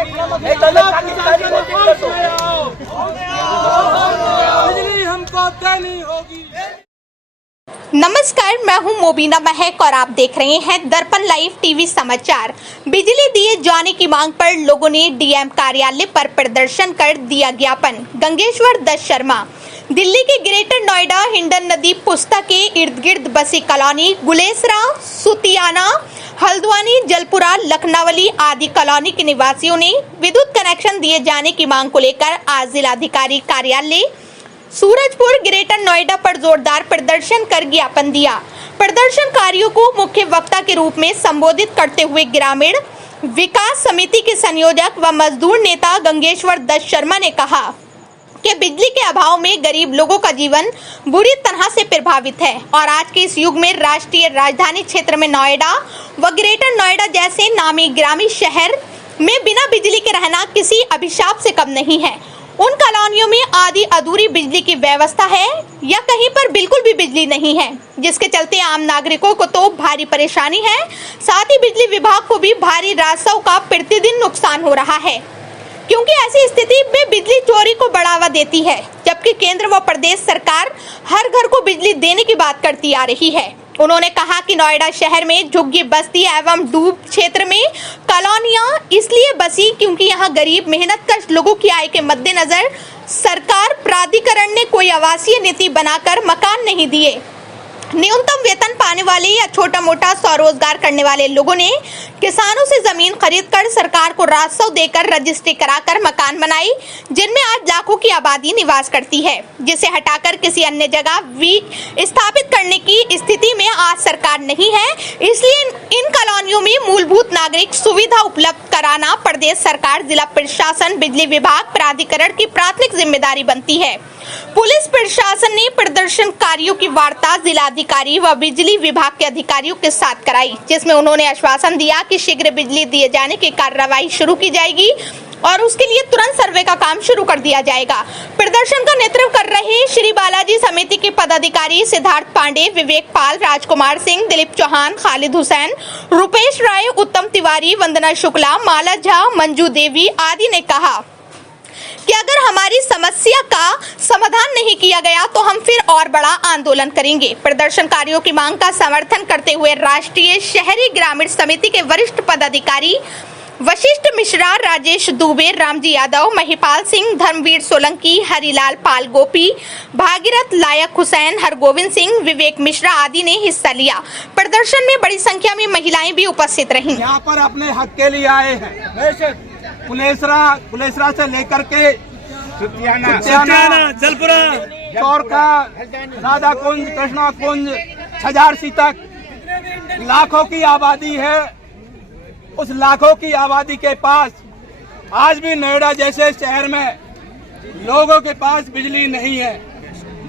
बिजली हमको देनी होगी। नमस्कार, मैं हूं मोबिना महक और आप देख रहे हैं दर्पण लाइव टीवी समाचार। बिजली दिए जाने की मांग पर लोगों ने डीएम कार्यालय पर प्रदर्शन कर दिया ज्ञापन। गंगेश्वर दत्त शर्मा। दिल्ली के ग्रेटर नोएडा हिंडन नदी पुस्ता के इर्द गिर्द बसी कॉलोनी गुलेसरा, सुतियाना, हल्द्वानी, जलपुरा, लखनवली आदि कॉलोनी के निवासियों ने विद्युत कनेक्शन दिए जाने की मांग को लेकर आज जिलाधिकारी कार्यालय सूरजपुर ग्रेटर नोएडा पर जोरदार प्रदर्शन कर ज्ञापन दिया। प्रदर्शनकारियों को मुख्य वक्ता के रूप में संबोधित करते हुए ग्रामीण विकास समिति के संयोजक व मजदूर नेता गंगेश्वर दत्त शर्मा ने कहा कि बिजली के अभाव में गरीब लोगों का जीवन बुरी तरह से प्रभावित है और आज के इस युग में राष्ट्रीय राजधानी क्षेत्र में नोएडा व ग्रेटर नोएडा जैसे नामी ग्रामीण शहर में बिना बिजली के रहना किसी अभिशाप से कम नहीं है। उन कॉलोनियों में आधी अधूरी बिजली की व्यवस्था है या कहीं पर बिल्कुल भी बिजली नहीं है, जिसके चलते आम नागरिकों को तो भारी परेशानी है, साथ ही बिजली विभाग को भी भारी राजस्व का प्रतिदिन नुकसान हो रहा है, क्योंकि ऐसी स्थिति में बिजली चोरी को बढ़ावा देती है, जबकि केंद्र व प्रदेश सरकार हर घर को बिजली देने की बात करती आ रही है। उन्होंने कहा कि नोएडा शहर में झुग्गी बस्ती एवं डूब क्षेत्र में कॉलोनियां इसलिए बसी क्योंकि यहां गरीब मेहनतकश लोगों की आय के मद्देनजर सरकार प्राधिकरण ने कोई आवासीय नीति बनाकर मकान नहीं दिए। न्यूनतम वेतन पाने वाले या छोटा मोटा स्वरोजगार करने वाले लोगों ने किसानों से जमीन खरीदकर सरकार को राजस्व देकर रजिस्ट्री कराकर मकान बनाई, जिनमें आज लाखों की आबादी निवास करती है, जिसे हटाकर किसी अन्य जगह स्थापित करने की स्थिति में आज सरकार नहीं है। इसलिए इन कॉलोनियों में मूलभूत नागरिक सुविधा उपलब्ध कराना प्रदेश सरकार, जिला प्रशासन, बिजली विभाग, प्राधिकरण की प्राथमिक जिम्मेदारी बनती है। पुलिस प्रशासन ने प्रदर्शनकारियों की वार्ता जिलाधिकारी व बिजली विभाग के अधिकारियों के साथ कराई, जिसमें उन्होंने आश्वासन दिया कि शीघ्र बिजली दिए जाने की कार्रवाई शुरू की जाएगी और उसके लिए तुरंत सर्वे का काम शुरू कर दिया जाएगा। प्रदर्शन का नेतृत्व कर रहे श्री बालाजी समिति के पदाधिकारी सिद्धार्थ पांडे, विवेक पाल, राजकुमार सिंह, दिलीप चौहान, खालिद हुसैन, रुपेश राय, उत्तम तिवारी, वंदना शुक्ला, माला झा, मंजू देवी आदि ने कहा कि अगर हमारी समस्या का समाधान नहीं किया गया तो हम फिर और बड़ा आंदोलन करेंगे। प्रदर्शनकारियों की मांग का समर्थन करते हुए राष्ट्रीय शहरी ग्रामीण समिति के वरिष्ठ पदाधिकारी वशिष्ठ मिश्रा, राजेश दुबे, रामजी यादव, महिपाल सिंह, धर्मवीर सोलंकी, हरिलाल पाल गोपी, भागीरथ लायक हुसैन, हरगोविंद सिंह, विवेक मिश्रा आदि ने हिस्सा लिया। प्रदर्शन में बड़ी संख्या में महिलाएं भी उपस्थित रहीं। यहाँ पर अपने हक के लिए आए हैं। कुलेसरा से लेकर के जलपुरा, चौरका, राधा कुंज, कृष्णा कुंज, छजारसी तक लाखों की आबादी है। उस लाखों की आबादी के पास आज भी नोएडा जैसे शहर में लोगों के पास बिजली नहीं है।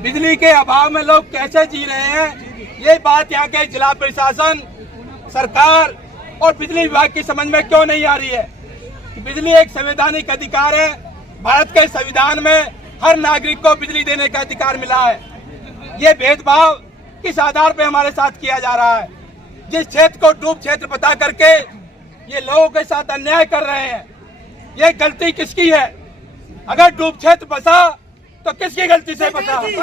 बिजली के अभाव में लोग कैसे जी रहे हैं, ये बात यहाँ के जिला प्रशासन, सरकार और बिजली विभाग की समझ में क्यों नहीं आ रही है। बिजली एक संवैधानिक अधिकार है। भारत के संविधान में हर नागरिक को बिजली देने का अधिकार मिला है। ये भेदभाव किस आधार पर हमारे साथ किया जा रहा है? जिस क्षेत्र को डूब क्षेत्र बता करके ये लोगों के साथ अन्याय कर रहे हैं, ये गलती किसकी है? अगर डूब क्षेत्र बसा तो किसकी गलती से बसा? ये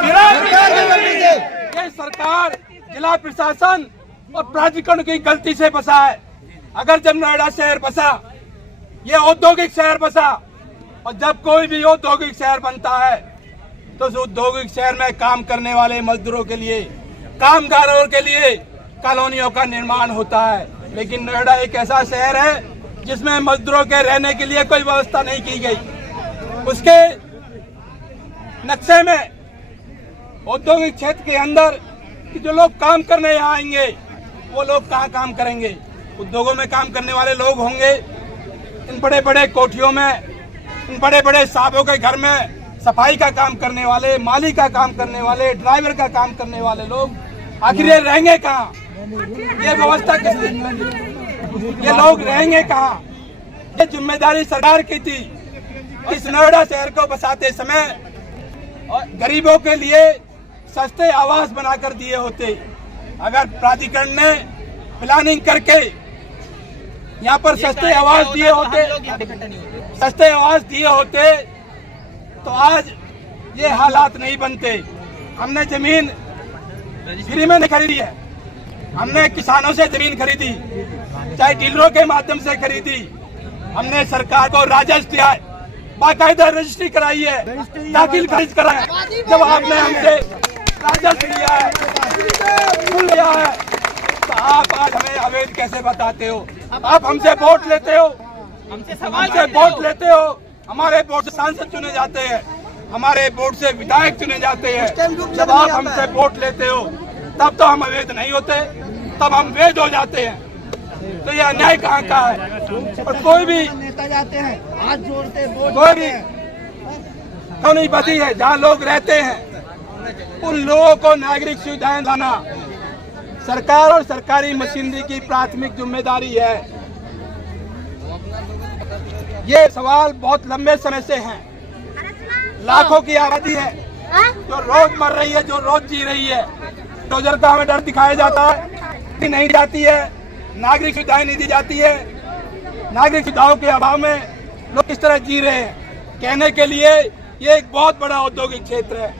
सरकार, जिला प्रशासन और प्राधिकरण की गलती से बसा है। अगर जब नोएडा शहर बसा, ये औद्योगिक शहर बसा, और जब कोई भी औद्योगिक शहर बनता है तो उस औद्योगिक शहर में काम करने वाले मजदूरों के लिए, कामगारों के लिए कॉलोनियों का निर्माण होता है। लेकिन नोएडा एक ऐसा शहर है जिसमें मजदूरों के रहने के लिए कोई व्यवस्था नहीं की गई। उसके नक्शे में औद्योगिक क्षेत्र के अंदर कि जो लोग काम करने यहाँ आएंगे वो लोग कहाँ काम करेंगे? उद्योगों में काम करने वाले लोग होंगे। इन बड़े बड़े कोठियों में, इन बड़े बड़े साहबों के घर में सफाई का काम करने वाले, माली का काम करने वाले, ड्राइवर का काम करने वाले लोग आखिर ये रहेंगे कहाँ? ये व्यवस्था किसने? ये लोग रहेंगे कहाँ? ये जिम्मेदारी सरकार की थी। इस नोएडा शहर को बसाते समय गरीबों के लिए सस्ते आवास बनाकर दिए होते। अगर प्राधिकरण ने प्लानिंग करके यहाँ पर सस्ते आवास दिए होते सस्ते आवास दिए होते तो आज ये हालात नहीं बनते। हमने जमीन फ्री में नहीं खरीदी है, हमने किसानों से जमीन खरीदी, चाहे डीलरों के माध्यम से खरीदी। हमने सरकार को राजस्व दिया है, बाकायदा रजिस्ट्री कराई है, दाखिल खारिज कराया है। जब आपने हमसे राजस्व लिया है, कुल लिया है, तो आप आज हमें अवैध कैसे बताते हो? आप हमसे वोट लेते हो, हमसे वोट लेते हो, हमारे वोट से सांसद चुने जाते हैं, हमारे वोट से विधायक चुने जाते हैं। जब आप हमसे वोट लेते हो तब तो हम अवैध नहीं होते, तब हम वैध हो जाते हैं। तो ये अन्याय कहाँ का है? और कोई भी नेता जाते हैं, हाथ जोड़ते, कोई भी तो नहीं पति है जहाँ लोग रहते हैं उन लोगों को नागरिक सुविधाएं लाना सरकार और सरकारी मशीनरी की प्राथमिक जिम्मेदारी है। ये सवाल बहुत लंबे समय से हैं। लाखों की आबादी है जो रोज मर रही है, जो रोज जी रही है। डोजर का हमें डर दिखाया जाता है, नहीं जाती है, नागरिक सुविधाएं नहीं दी जाती है। नागरिक सुविधाओं के अभाव में लोग किस तरह जी रहे हैं, कहने के लिए ये एक बहुत बड़ा औद्योगिक क्षेत्र है,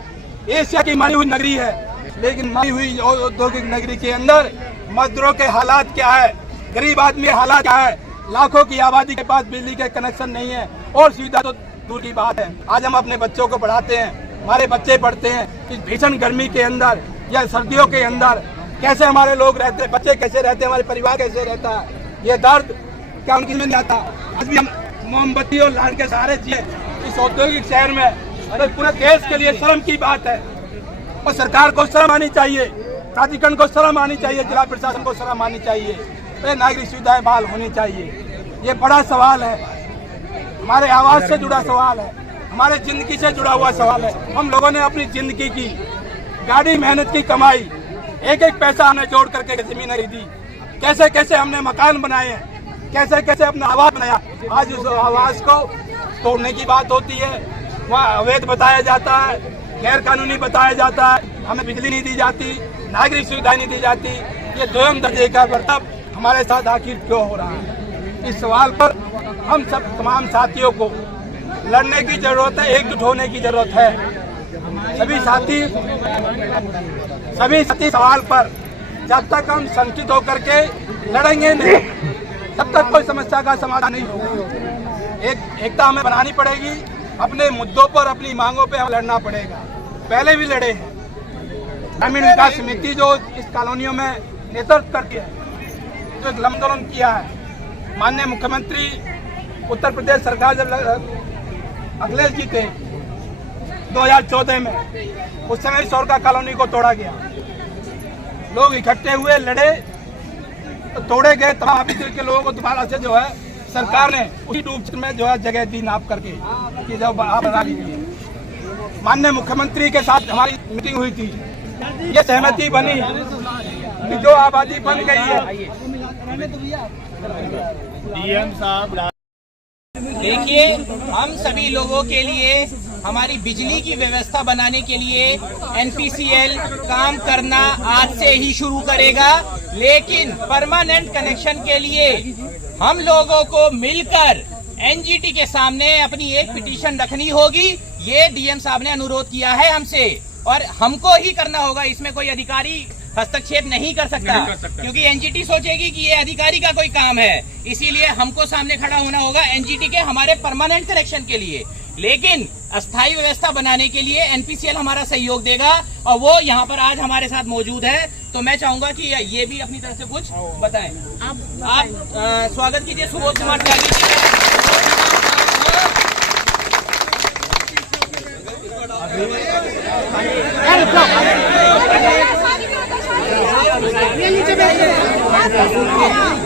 एशिया की मानी हुई नगरी है। लेकिन मानी हुई औद्योगिक नगरी के अंदर मजदूरों के हालात क्या है, गरीब आदमी के हालात क्या है? लाखों की आबादी के पास बिजली के कनेक्शन नहीं है और सुविधा तो दूर की बात है। आज हम अपने बच्चों को पढ़ाते हैं, हमारे बच्चे पढ़ते हैं इस भीषण गर्मी के अंदर या सर्दियों के अंदर कैसे हमारे लोग रहते हैं, बच्चे कैसे रहते हैं, हमारे परिवार कैसे रहता है, ये दर्द क्या उनकी में नहीं आता। आज भी हम मोमबत्ती और लाल के सहारे जिए इस औद्योगिक शहर में, अरे पूरे देश के लिए शर्म की बात है। और सरकार को शर्म आनी चाहिए, प्राधिकरण को शर्म आनी चाहिए, जिला प्रशासन को शर्म आनी चाहिए। तो नागरिक सुविधाएं बहाल होनी चाहिए। ये बड़ा सवाल है, हमारे आवाज से जुड़ा सवाल है, हमारे जिंदगी से जुड़ा हुआ सवाल है। हम लोगों ने अपनी जिंदगी की गाड़ी मेहनत की कमाई, एक एक पैसा हमने जोड़ करके जमीन खरीदी, कैसे कैसे हमने मकान बनाए हैं, कैसे कैसे अपना आवास बनाया। आज उस आवास को तोड़ने की बात होती है, वहाँ अवैध बताया जाता है, गैर कानूनी बताया जाता है, हमें बिजली नहीं दी जाती, नागरिक सुविधाएं नहीं दी जाती। ये दोयम दर्जे का बर्ताव हमारे साथ आखिर क्यों हो रहा है? इस सवाल पर हम सब तमाम साथियों को लड़ने की जरूरत है, एकजुट होने की जरूरत है। सभी साथी सवाल पर जब तक हम संकित होकर के लड़ेंगे नहीं, तब तक कोई समस्या का समाधान नहीं होगा। एकता हमें बनानी पड़ेगी, अपने मुद्दों पर, अपनी मांगों पे हमें लड़ना पड़ेगा। पहले भी लड़े हैं। ग्रामीण विकास समिति जो इस कॉलोनियों में नेतृत्व करती है, जो एक आंदोलन किया है, माननीय मुख्यमंत्री उत्तर प्रदेश सरकार जब अखिलेश जी थे 2014 में, उस समय सौरका कॉलोनी को तोड़ा गया। लोग इकट्ठे हुए, लड़े, तो तोड़े गए। तमाम दिल के लोगों को दोबारा से जो है सरकार ने उसी रूप में जो है जगह दी नाप करके कि जब आप बना लीजिए। माननीय मुख्यमंत्री के साथ हमारी मीटिंग हुई थी, ये सहमति बनी कि जो आबादी बन गई है। डीएम साहब देखिए, हम सभी लोगों के लिए हमारी बिजली की व्यवस्था बनाने के लिए एनपीसीएल काम करना आज से ही शुरू करेगा, लेकिन परमानेंट कनेक्शन के लिए हम लोगों को मिलकर एनजीटी के सामने अपनी एक पिटीशन रखनी होगी। ये डीएम साहब ने अनुरोध किया है हमसे, और हमको ही करना होगा। इसमें कोई अधिकारी हस्तक्षेप नहीं कर सकता, क्योंकि एनजीटी सोचेगी कि ये अधिकारी का कोई काम है। इसीलिए हमको सामने खड़ा होना होगा एनजीटी के हमारे परमानेंट कनेक्शन के लिए। लेकिन अस्थायी व्यवस्था बनाने के लिए एनपीसीएल हमारा सहयोग देगा, और वो यहाँ पर आज हमारे साथ मौजूद है। तो मैं चाहूंगा कि ये भी अपनी तरफ से कुछ बताएं। आप स्वागत कीजिए सुबोध कुमार त्यागी जी।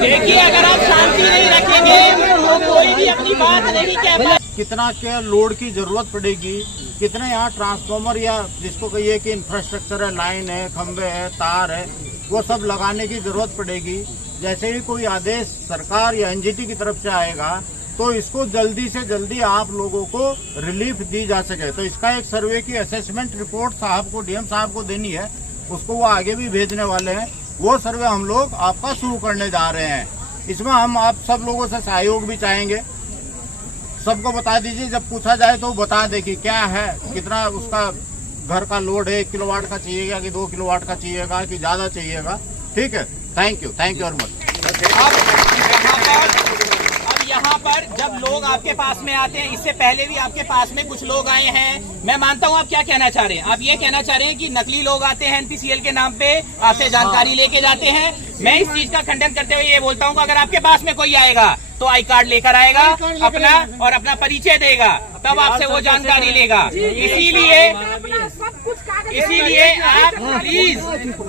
देखिए, अगर आप शांति नहीं रखेंगे तो कोई भी अपनी बात नहीं कह पाएगा। कितना क्या लोड की जरूरत पड़ेगी, कितने यहाँ ट्रांसफार्मर या जिसको कहिए कि इंफ्रास्ट्रक्चर है, लाइन है, खंबे है, तार है, वो सब लगाने की जरूरत पड़ेगी। जैसे ही कोई आदेश सरकार या एनजीटी की तरफ से आएगा तो इसको जल्दी से जल्दी आप लोगों को रिलीफ दी जा सके। तो इसका एक सर्वे की असेसमेंट रिपोर्ट साहब को, डीएम साहब को देनी है, उसको वो आगे भी भेजने वाले हैं। वो सर्वे हम लोग आपका शुरू करने जा रहे हैं। इसमें हम आप सब लोगों से सहयोग भी चाहेंगे। सबको बता दीजिए, जब पूछा जाए तो बता दे कि क्या है, कितना उसका घर का लोड है, 1 किलोवाट का चाहिएगा कि 2 किलोवाट का चाहिएगा कि ज्यादा चाहिएगा। ठीक है, थैंक यू वेरी मच। अब यहाँ पर जब लोग आपके पास में आते हैं, इससे पहले भी आपके पास में कुछ लोग आए हैं, मैं मानता हूँ आप क्या कहना चाह रहे हैं। आप ये कहना चाह रहे हैं कि नकली लोग आते हैं एनपीसीएल के नाम पे, आपसे जानकारी लेके जाते हैं। मैं इस चीज का खंडन करते हुए ये बोलता हूँ कि अगर आपके पास में कोई आएगा तो आई कार्ड लेकर आएगा अपना और अपना परिचय देगा, तब आपसे वो जानकारी लेगा। इसीलिए आप प्लीज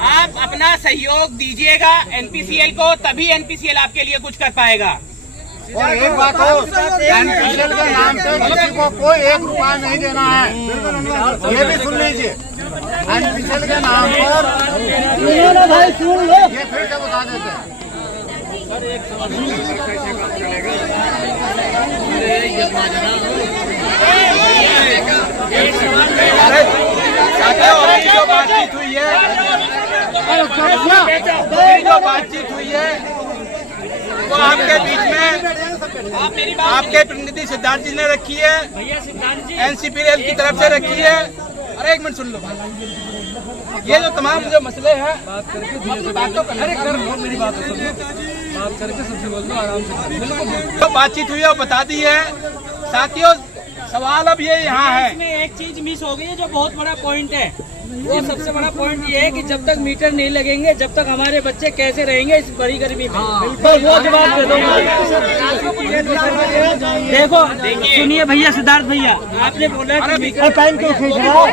आप अपना सहयोग दीजिएगा एनपीसीएल को, तभी एनपीसीएल आपके लिए कुछ कर पाएगा। और एक बात हो, एनपीसीएल के नाम पे किसी को कोई 1 रुपया नहीं देना है, ये भी सुन लीजिए। एनपीसीएल के नाम पर भाई सुन लो, ये फिर से बता देते हैं। साथियों, अभी जो बातचीत हुई है, वो आपके बीच में आपके प्रतिनिधि सिद्धार्थ जी ने रखी है, एनसीपीएल की तरफ से रखी है। अरे 1 मिनट सुन लो, ये जो तमाम जो मसले हैं, बात तो कर लो, मेरी बात तो सुन लो, बात करके सबसे बोल दो आराम से। तो बातचीत हुई है वो बता दी है। साथियों, सवाल अब ये यहाँ है, इसमें एक चीज मिस हो गई है जो बहुत बड़ा पॉइंट है। वो सबसे बड़ा पॉइंट ये है कि जब तक मीटर नहीं लगेंगे, जब तक हमारे बच्चे कैसे रहेंगे इस बड़ी गर्मी में। तो वो जवाब दे दो। देखो सुनिए भैया, सिद्धार्थ भैया, आपने बोला कि मीटर टाइम क्यों खींच रहा है?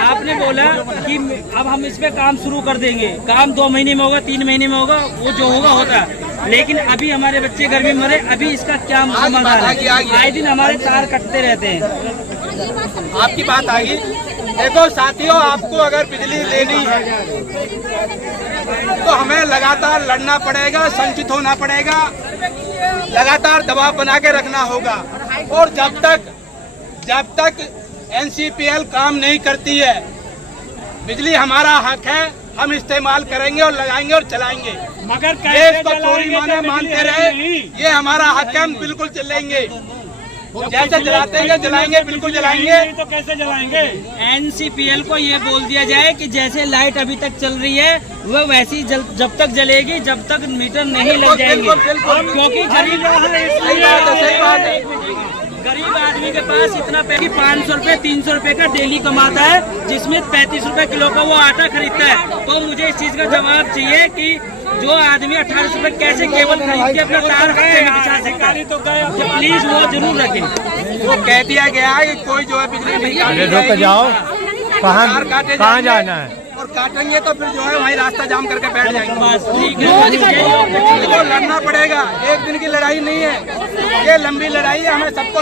आपने बोला कि अब हम इस पे काम शुरू कर देंगे, काम 2 महीने में होगा, 3 महीने में होगा, वो जो होगा होता। लेकिन अभी हमारे बच्चे गर्मी में मरे, अभी इसका क्या समाधान है? आए दिन हमारे तार कटते रहते हैं। आपकी बात आ गई। देखो साथियों, आपको अगर बिजली लेनी है तो हमें लगातार लड़ना पड़ेगा, संचित होना पड़ेगा, लगातार दबाव बना के रखना होगा। और जब तक एनसीपीएल काम नहीं करती है, बिजली हमारा हक है, हम इस्तेमाल करेंगे और लगाएंगे और चलाएंगे। मगर देश को चोरी मानते रहे, ये हमारा हक है, हम बिल्कुल चलेंगे। जैसे जलाते हैं जलाएंगे, बिल्कुल जलाएंगे। तो कैसे जलाएंगे? एनसीपीएल को ये बोल दिया जाए कि जैसे लाइट अभी तक चल रही है वो वैसी जब तक जलेगी, जब तक मीटर नहीं लग जाएंगे। क्योंकि गरीब गरीब आदमी के पास इतना 500 रुपए 300 रुपए का डेली कमाता है, जिसमें 35 रुपए किलो का वो आटा खरीदता है। तो मुझे इस चीज का जवाब चाहिए कि जो आदमी 1800 रुपए कैसे केबल खरीद के अपना तार हफ्ते में बिछा सकता है? तो प्लीज वो जरूर रखें। वो कह दिया गया है कि कोई जो है बिजली नहीं काटेगी, कहाँ जाना है, और काटेंगे तो फिर जो है वहीं रास्ता जाम करके बैठ जाएंगे। तो लड़ना पड़ेगा, एक दिन की लड़ाई नहीं है, ये लंबी लड़ाई है, हमें सबको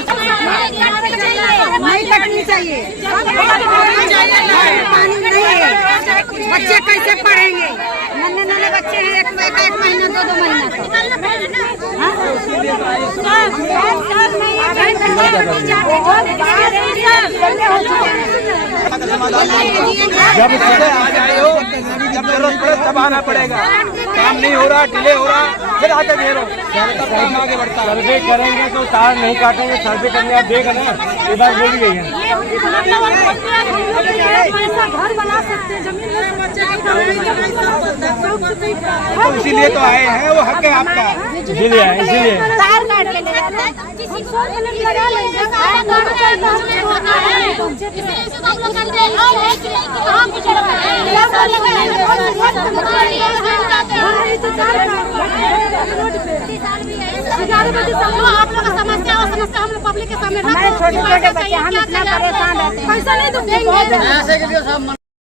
नहीं कटनी चाहिए। पानी नहीं है, बच्चे कैसे पढ़ेंगे? नन्हे बच्चे हैं, एक महीना 2 महीना। जब आ जाए हो, जब जरूरत पड़े तब आना पड़ेगा। काम नहीं हो रहा, डिले हो रहा, फिर आके घेरो, तब काम आगे बढ़ता है। सर्वे करेंगे तो तार नहीं काटेंगे, सर्वे करने आप देख ना, ये बात बोल गई है। घर बना सकते हैं, जमीन तो इसीलिए तो आए हैं, वो हक है आपका। इसीलिए तार काट के ले जाते हैं, लगा लेंगे। आप लोग का समस्या और समस्या हम लोग पब्लिक के सामने, हमारे छोटे छोटे बच्चे हम इतना परेशान रहते हैं, पैसा नहीं दूंगे।